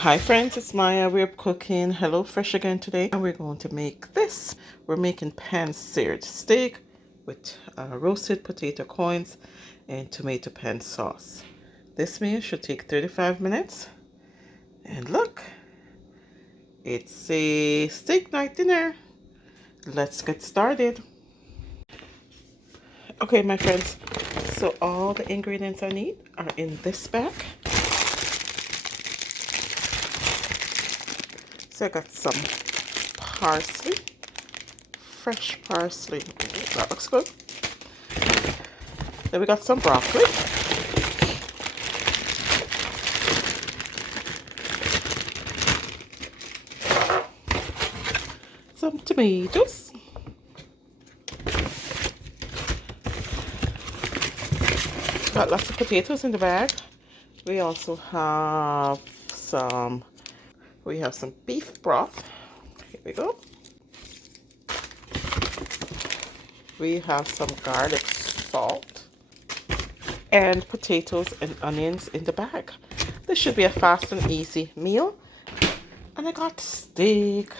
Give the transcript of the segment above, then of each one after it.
Hi friends, it's Maya. We're cooking HelloFresh again today and we're going to make this. We're making pan-seared steak with roasted potato coins and tomato pan sauce. This meal should take 35 minutes. And look, it's a steak night dinner. Let's get started. Okay, my friends, so all the ingredients I need are in this bag. So I got some parsley, fresh parsley. That looks good. Then we got some broccoli. Some tomatoes. Got lots of potatoes in the bag. We also have some beef broth. Here we go. We have some garlic salt and potatoes and onions in the bag. This should be a fast and easy meal. And I got steak.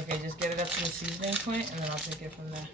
Okay, just get it up to the seasoning point and then I'll take it from there.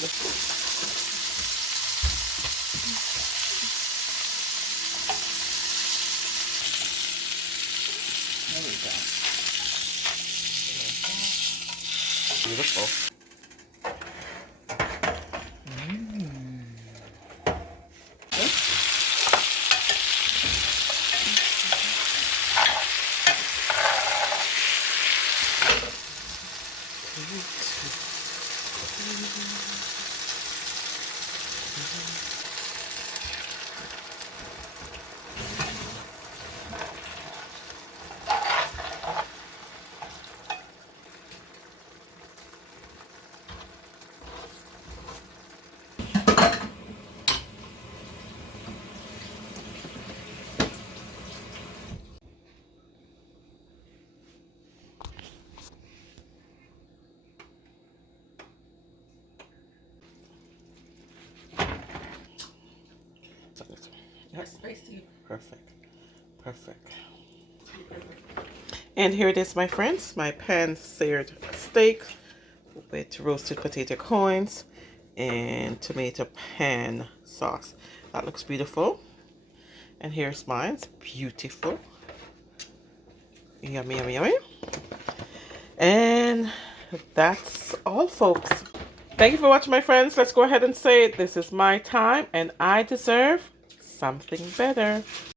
There we go. Beautiful. That's spicy. Perfect. Perfect. And here it is, my friends, my pan-seared steak with roasted potato coins and tomato pan sauce. That looks beautiful. And here's mine. It's beautiful. Yummy, yummy, yummy. And that's all, folks. Thank you for watching, my friends. Let's go ahead and say this is my time and I deserve something better.